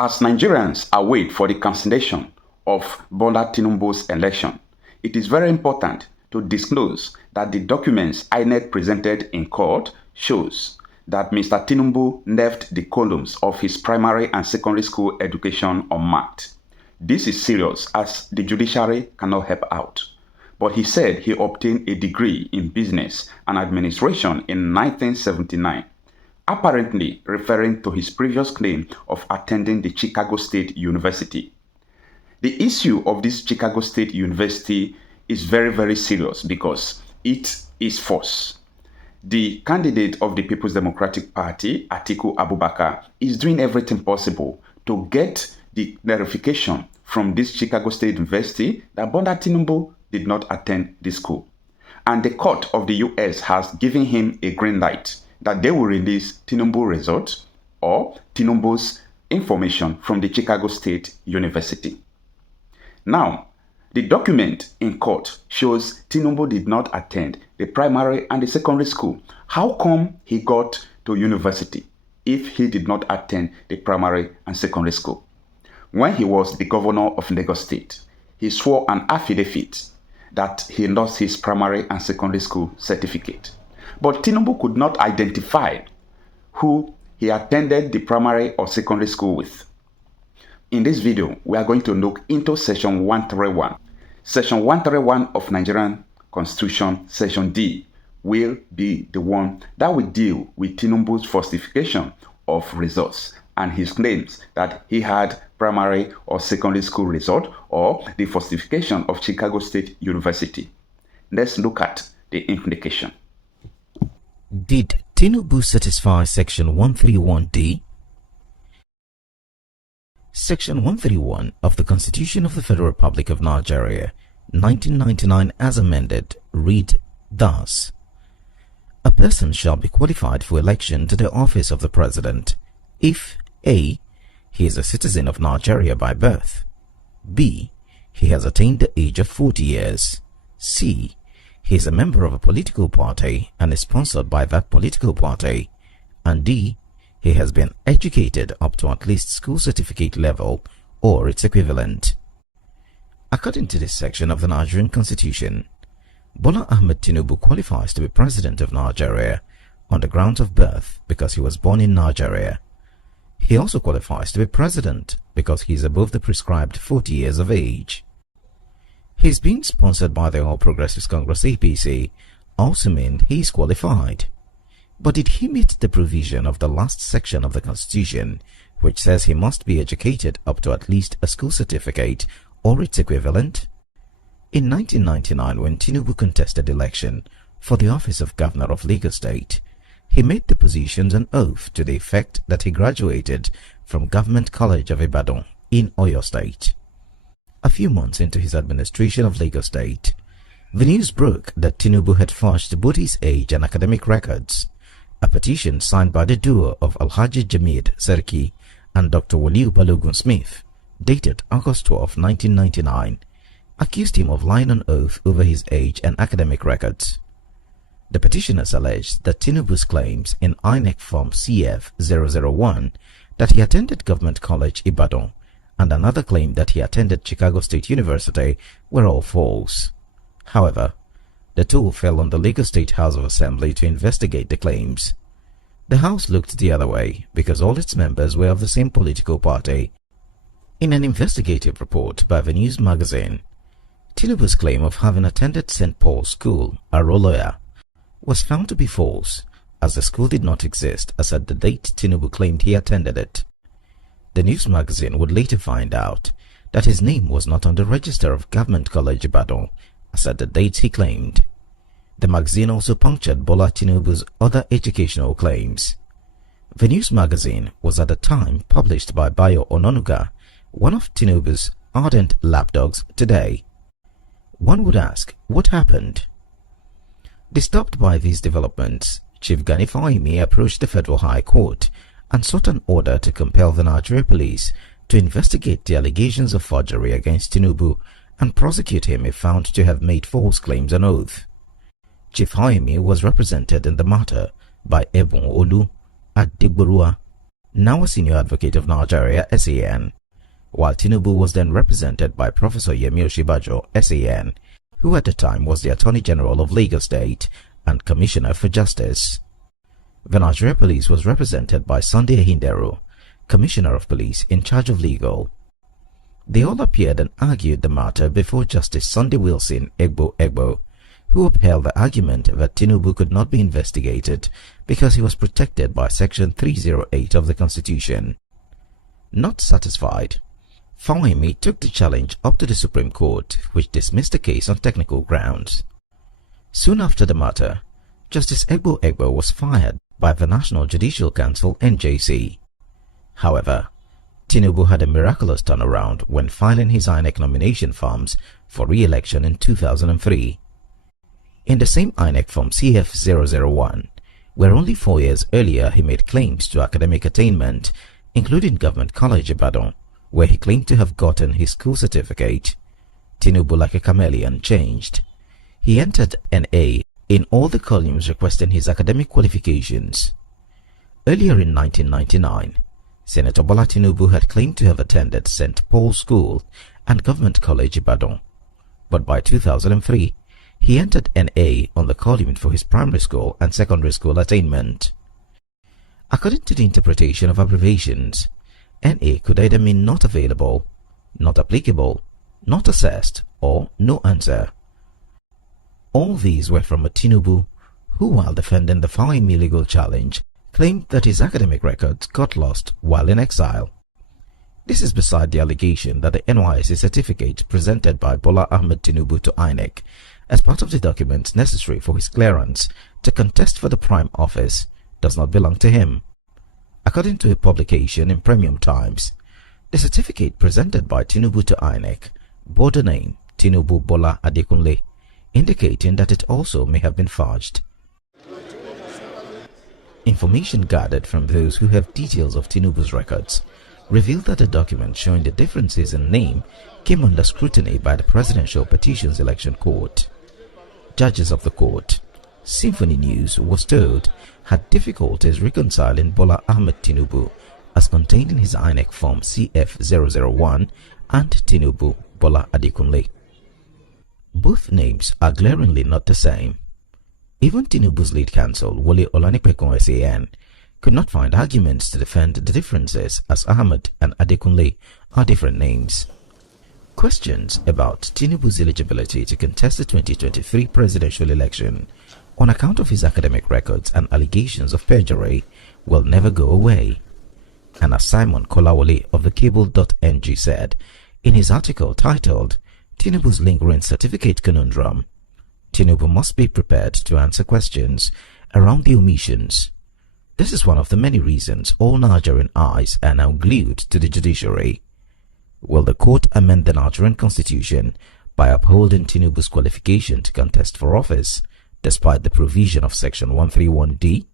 As Nigerians await for the cancellation of Bola Tinubu's election, it is very important to disclose that the documents INEC presented in court shows that Mr. Tinubu left the columns of his primary and secondary school education unmarked. This is serious as the judiciary cannot help out. But he said he obtained a degree in business and administration in 1979. Apparently referring to his previous claim of attending the Chicago State University. The issue of this Chicago State University is very, very serious because it is false. The candidate of the People's Democratic Party, Atiku Abubakar, is doing everything possible to get the verification from this Chicago State University that Bola Tinubu did not attend the school. And the court of the US has given him a green light that they will release Tinubu results or Tinubu's information from the Chicago State University. Now, the document in court shows Tinubu did not attend the primary and the secondary school. How come he got to university if he did not attend the primary and secondary school? When he was the governor of Lagos State, he swore an affidavit that he lost his primary and secondary school certificate. But Tinubu could not identify who he attended the primary or secondary school with. In this video, we are going to look into Section 131. Section 131 of Nigerian Constitution, Section D, will be the one that will deal with Tinubu's falsification of results and his claims that he had primary or secondary school result or the falsification of Chicago State University. Let's look at the implication. Did Tinubu satisfy Section 131D? Section 131 of the Constitution of the Federal Republic of Nigeria, 1999 as amended, read thus: a person shall be qualified for election to the office of the President if A. He is a citizen of Nigeria by birth, B. He has attained the age of 40 years, C. He is a member of a political party and is sponsored by that political party, and D. He has been educated up to at least school certificate level or its equivalent. According to this section of the Nigerian Constitution, Bola Ahmed Tinubu qualifies to be President of Nigeria on the grounds of birth because he was born in Nigeria. He also qualifies to be President because he is above the prescribed 40 years of age. His being sponsored by the All Progressives Congress APC also meant he is qualified. But did he meet the provision of the last section of the Constitution, which says he must be educated up to at least a school certificate or its equivalent? In 1999, when Tinubu contested election for the office of Governor of Lagos State, he made the positions an oath to the effect that he graduated from Government College of Ibadan in Oyo State. A few months into his administration of Lagos State, the news broke that Tinubu had forged both his age and academic records. A petition signed by the duo of Alhaji Jamid Serki and Dr. Waliu Balogun Smith, dated August 12, 1999, accused him of lying on oath over his age and academic records. The petitioners alleged that Tinubu's claims in INEC Form CF 001 that he attended Government College Ibadan and another claim that he attended Chicago State University were all false. However, the two fell on the Lagos State House of Assembly to investigate the claims. The House looked the other way because all its members were of the same political party. In an investigative report by the news magazine, Tinubu's claim of having attended St. Paul's School, Aroloya, was found to be false, as the school did not exist as at the date Tinubu claimed he attended it. The news magazine would later find out that his name was not on the register of Government College Ibadan as at the date he claimed. The magazine also punctured Bola Tinubu's other educational claims. The news magazine was at the time published by Bayo Ononuga, one of Tinubu's ardent lapdogs today. One would ask, what happened? Disturbed by these developments, Chief Gani Fahimi approached the Federal High Court and sought an order to compel the Nigeria police to investigate the allegations of forgery against Tinubu and prosecute him if found to have made false claims on oath. Chief Fahimi was represented in the matter by Ebon Olu Adegborua, now a senior advocate of Nigeria (SAN), while Tinubu was then represented by Professor Yemi Osinbajo (SAN), who at the time was the Attorney General of Lagos State and Commissioner for Justice. The Nigeria Police was represented by Sunday Hinderu, Commissioner of Police in charge of legal. They all appeared and argued the matter before Justice Sunday Wilson Egbo, who upheld the argument that Tinubu could not be investigated because he was protected by Section 308 of the Constitution. Not satisfied, Fawemi took the challenge up to the Supreme Court, which dismissed the case on technical grounds. Soon after the matter, Justice Egbo was fired by the National Judicial Council (NJC). However, Tinubu had a miraculous turnaround when filing his INEC nomination forms for re-election in 2003. In the same INEC form CF001, where only 4 years earlier he made claims to academic attainment, including Government College Ibadan, where he claimed to have gotten his school certificate, Tinubu, like a chameleon, changed. He entered NA in all the columns requesting his academic qualifications. Earlier in 1999, Senator Bola Tinubu had claimed to have attended St. Paul's School and Government College Ibadan, but by 2003, he entered NA on the column for his primary school and secondary school attainment. According to the interpretation of abbreviations, NA could either mean not available, not applicable, not assessed, or no answer. All these were from a Tinubu who, while defending the Fawemi legal challenge, claimed that his academic records got lost while in exile. This is beside the allegation that the NYSC certificate presented by Bola Ahmed Tinubu to INEC as part of the documents necessary for his clearance to contest for the prime office does not belong to him. According to a publication in Premium Times, the certificate presented by Tinubu to INEC bore the name Tinubu Bola Adekunle, indicating that it also may have been forged. Information gathered from those who have details of Tinubu's records revealed that the document showing the differences in name came under scrutiny by the Presidential Petitions Election Court. Judges of the court, Symphony News was told, had difficulties reconciling Bola Ahmed Tinubu as contained in his INEC form CF001 and Tinubu Bola Adekunle. Both names are glaringly not the same. Even Tinubu's lead counsel, Wole Olanipekun SAN, could not find arguments to defend the differences as Ahmed and Adekunle are different names. Questions about Tinubu's eligibility to contest the 2023 presidential election on account of his academic records and allegations of perjury will never go away. And as Simon Kolawole of the Cable.ng said in his article titled Tinubu's Lingering Certificate Conundrum, Tinubu must be prepared to answer questions around the omissions. This is one of the many reasons all Nigerian eyes are now glued to the judiciary. Will the court amend the Nigerian constitution by upholding Tinubu's qualification to contest for office, despite the provision of Section 131D?